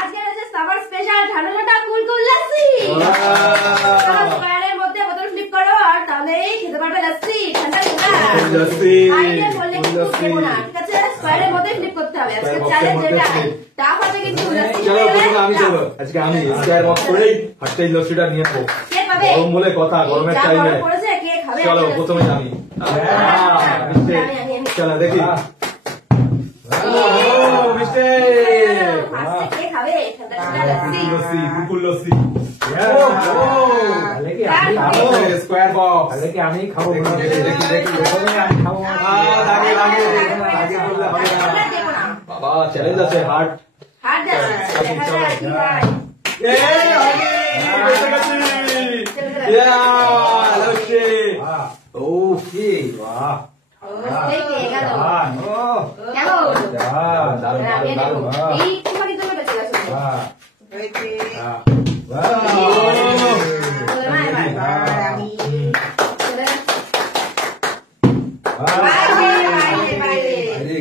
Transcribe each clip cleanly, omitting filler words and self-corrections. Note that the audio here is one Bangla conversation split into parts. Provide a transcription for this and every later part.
আজকে হচ্ছে সামার স্পেশাল ঠান্ডা ঠান্ডা কুলকুল লাসি। স্কয়ারের মধ্যে বোতল ফ্লিপ করো আর তাহলেই খেতে পারবে লাসি ঠান্ডা ঠান্ডা লাসি। আইডিয়া বললে কিন্তু দেবো না, ঠিক আছে? স্কয়ারের মধ্যে ফ্লিপ করতে হবে। আজকে চ্যালেঞ্জ এটা টাফ হবে কিন্তু লাসি। চলো প্রথমে আমি চলো, আজকে আমি স্কয়ার বক্স করেই ফার্স্টে লস্যিটা নিয়ে নেবো। কে পাবে? গরম বলে কথা, গরমের টাইমে কে খাবে? চলো প্রথমে আমি। চলো দেখি। স্কয়ার বক্স আমি খাবো, বাবা চ্যালেঞ্জ আছে, হার্ড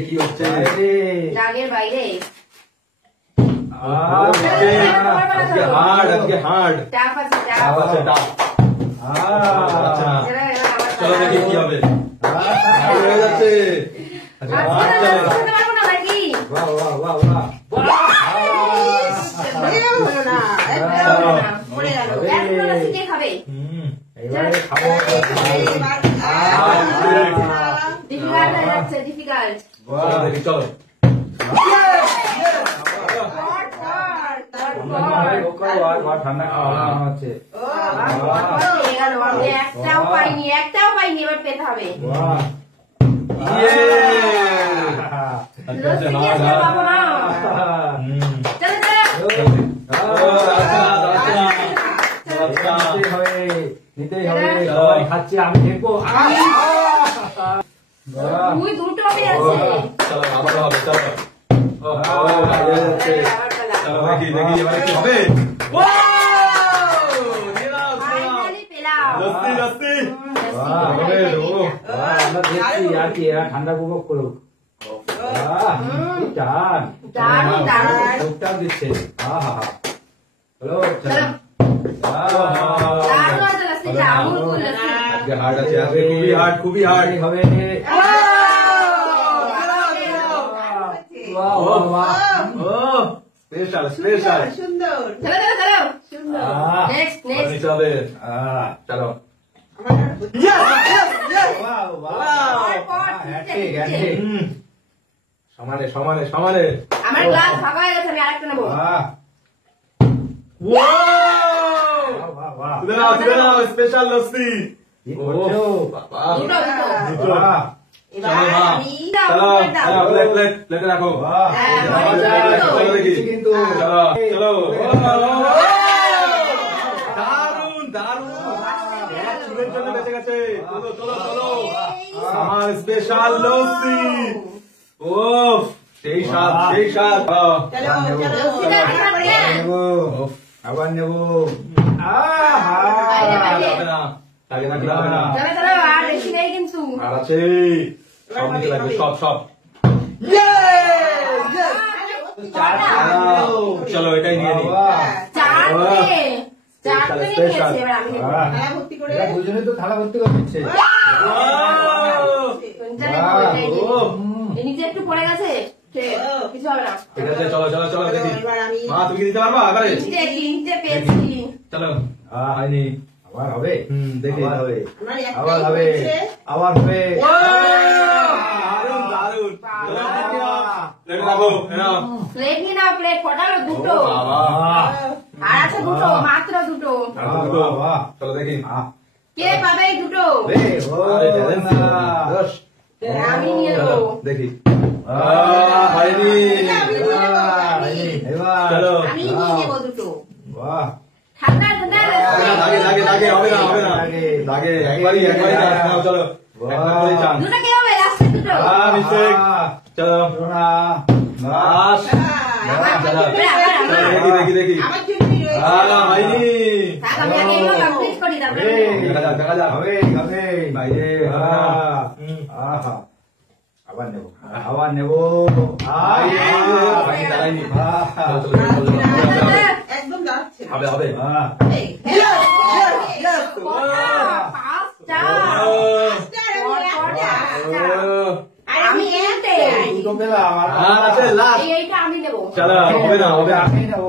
কি হচ্ছে বাইরে আজকে হার্ড চলো দেখি কি হবে। হয়ে যাচ্ছে চলো ঠান্ডা হচ্ছে। একটাও পাইনি এবার পেতে হবে। নিতেই হবে, খাচ্ছি আমি দেখবো। দুটো হবে আছে। চলো আবার হবে, চলো দেখি দেখি এবার কি হবে। ঠান্ডা উপভোগ করুক। দিচ্ছে হার্ড আছে, খুবই হার্ড হবে। স্পেশাল সুন্দর। চলে চলো সমানে সমানে সমানে। আমার গ্লাস ফাঁকা হয়ে গেছে, আমি আরেকটা নেবো। স্পেশাল লস্যি। প্লেটে রাখো। কিন্তু চলো দারুন দারুন চুলের জন্য বেঁচে গেছে। চলো চলো চলো আমার স্পেশাল লস্যি। ও সেই স্বাদ সেই স্বাদ। আবার নেবো। লাগে না হবে না, আর বেশি নেই কিন্তু। আর আছে সব নিতে লাগবে, সব সব। চলো এটাই নিয়ে নিই। দুজনে তো থালা ভর্তি করে দিচ্ছে। নিচে একটু পড়ে গেছে, কিছু হবে না। ঠিক আছে চলো চলো চলো দেখি। মা তুমি কি দিতে পারবা এবারে? নিচে পেয়েছি। চলো হয়নি, আবার হবে। দেখি হবে, আবার হবে, আবার হবে। দারুন দারুন। প্লেটে রাখো। প্লেট নিয়ে নাও, প্লেট কটালো? দুটো। আর আছে দুটো, মাত্র দুটো। চলো দেখি কে পাবে এই দুটো? আমি নিয়ে নেবো। দেখি হয়নি। চলো আমি নিয়ে নেবো দুটো। বাহ ঠান্ডা ঠান্ডা দাগে দাগে দাগে হবে না হবে না, দাগে একবারই একবারই নাও। চলো একবারই চান। দুটো কে হবে? লাস্টে দুটো। মিস্টেক। চলো বাস দেখি দেখি দেখি। হয়নি। আমি আগে এগুলো কমপ্লিট করি, তারপরে দেখা যাক দেখা যাক। হবে হবে বাইরে আহা আবার নেবো, আবার নেবো। যায়নি বাহ। একদম দাঁড়াচ্ছে না। হবে হবে বাহ। এই, yes, yes, yes. পাঁচটা আমি তিনটে। দুটো পেলাম আর আর আছে লাস্ট এইটা আমি দেবো। চলো হবে না হবে আমি নেবো।